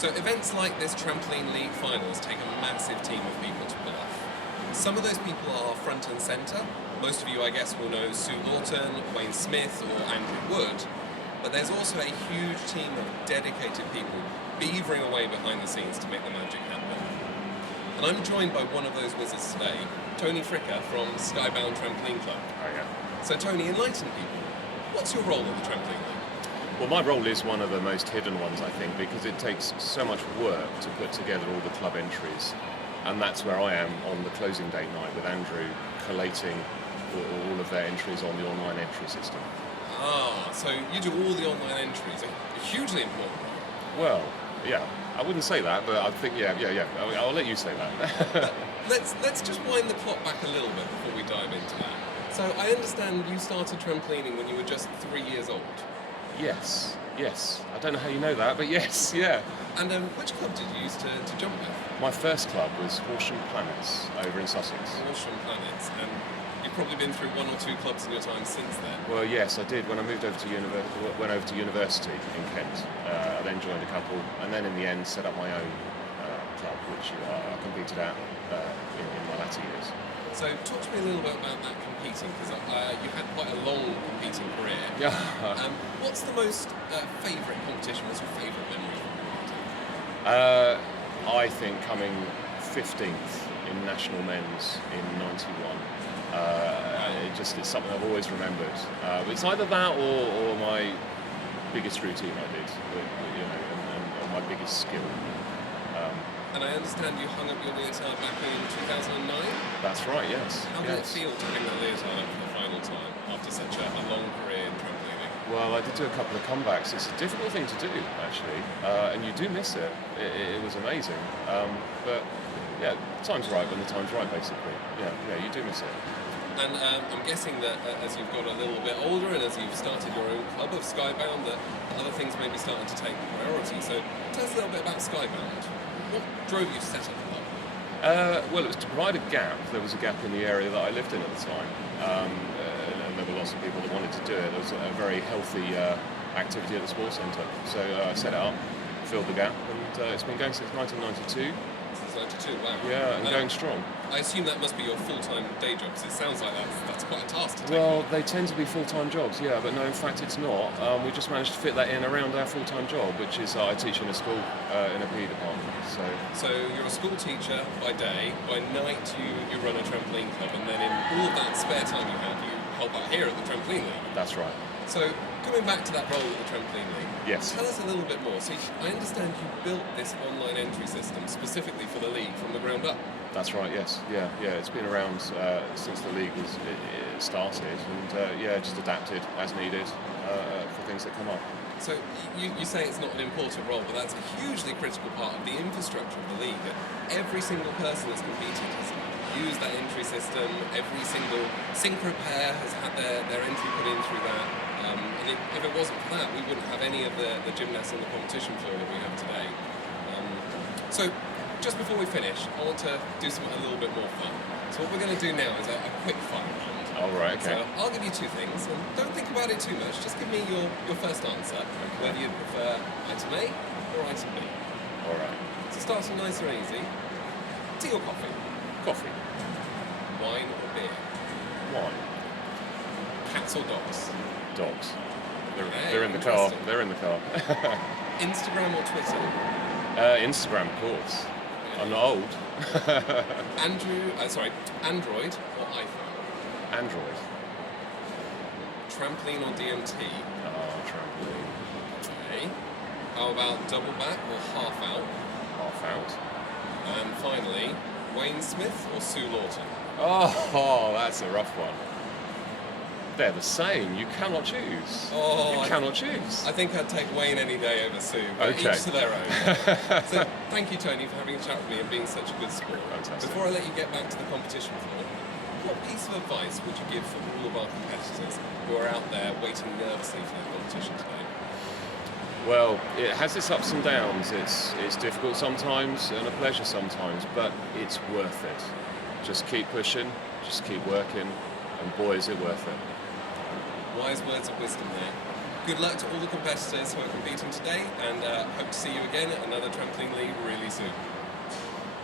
So events like this Trampoline League finals take a massive team of people to pull off. Some of those people are front and centre. Most of you, I guess, will know Sue Lawton, Wayne Smith or Andrew Wood. But there's also a huge team of dedicated people beavering away behind the scenes to make the magic happen. And I'm joined by one of those wizards today, Tony Fricker from Skybound Trampoline Club. Oh, yeah. So Tony, enlighten people. What's your role at the Trampoline League? Well, my role is one of the most hidden ones, I think, because it takes so much work to put together all the club entries. And that's where I am on the closing date night with Andrew, collating all of their entries on the online entry system. Ah, so you do all the online entries, a hugely important role. Well, yeah, I wouldn't say that, but I think, yeah. I'll let you say that. Let's just wind the clock back a little bit before we dive into that. So I understand you started trampolining when you were just 3 years old. Yes. I don't know how you know that, but yes, yeah. And which club did you use to jump with? My first club was Horsham Planets over in Sussex. Horsham Planets, and you've probably been through one or two clubs in your time since then. Well, yes, I did. When I moved over to university in Kent, I then joined a couple, and then in the end set up my own club, which I competed at in my latter years. So talk to me a little bit about that competing, because you had quite a long competing career. Yeah. What's the most favourite competition? What's your favourite memory from competing? I think coming 15th in National Men's in '91. It's something I've always remembered. It's either that or my biggest routine I did, and my biggest skill. And I understand you hung up your leotard back in 2009? That's right, yes. How did it feel to hang that leotard up for the final time after such a long career in trampolining? Well, I did do a couple of comebacks. It's a difficult thing to do, actually, and you do miss it. It was amazing. But yeah, time's right when the time's right, basically. Yeah, you do miss it. And I'm guessing that as you've got a little bit older and as you've started your own club of Skybound, that other things may be starting to take priority. So tell us a little bit about Skybound. What drove you to set up the club? Well, it was to provide a gap. There was a gap in the area that I lived in at the time. And there were lots of people that wanted to do it. There was a very healthy activity at the sports centre. So I set it up, filled the gap, and it's been going since 1992. Since 92, wow. Yeah, and going strong. I assume that must be your full-time day job, because it sounds like that's quite a task to take. Well, they tend to be full-time jobs, yeah, but no, in fact it's not. We just managed to fit that in around our full-time job, which is I teach in a school in a PE department. So you're a school teacher by day, by night you run a trampoline club, and then in all of that spare time you have, you help out here at the Trampoline League. That's right. So coming back to that role at the Trampoline League, yes. Tell us a little bit more. So I understand you built this online entry system specifically for the league from the ground up. That's right, yes. Yeah. It's been around since the league started, and just adapted as needed for things that come up. So you say it's not an important role, but that's a hugely critical part of the infrastructure of the league, that every single person that's competed has used that entry system, every single synchro pair has had their entry put in through that. And if it wasn't for that, we wouldn't have any of the gymnasts on the competition floor that we have today. So just before we finish, I want to do something a little bit more fun. So what we're going to do now is a quick fire round. All right, okay. So I'll give you two things, and don't think about it too much. Just give me your first answer, whether you'd prefer item A or item B. All right. So starting nice and easy. Tea or coffee? Coffee. Wine or beer? Wine. Cats or dogs? Dogs. Hey, They're in the car. interesting. They're in the car. Instagram or Twitter? Instagram, of course. I'm not old. Android or iPhone? Android. Trampoline or DMT? Trampoline. Okay. How about double back or half out? Half out. And finally, Wayne Smith or Sue Lawton? Oh, that's a rough one. They're the same. You cannot choose. You cannot choose. I think I'd take Wayne any day over Sue, but Okay. each to their own. So thank you, Tony, for having a chat with me and being such a good sport. Fantastic. Before I let you get back to the competition floor, what piece of advice would you give for all of our competitors who are out there waiting nervously for their competition today? Well, it has its ups and downs. It's difficult sometimes and a pleasure sometimes, but it's worth it. Just keep pushing, just keep working, and boy, is it worth it. Wise words of wisdom there. Good luck to all the competitors who are competing today, and hope to see you again at another Trampoline League really soon.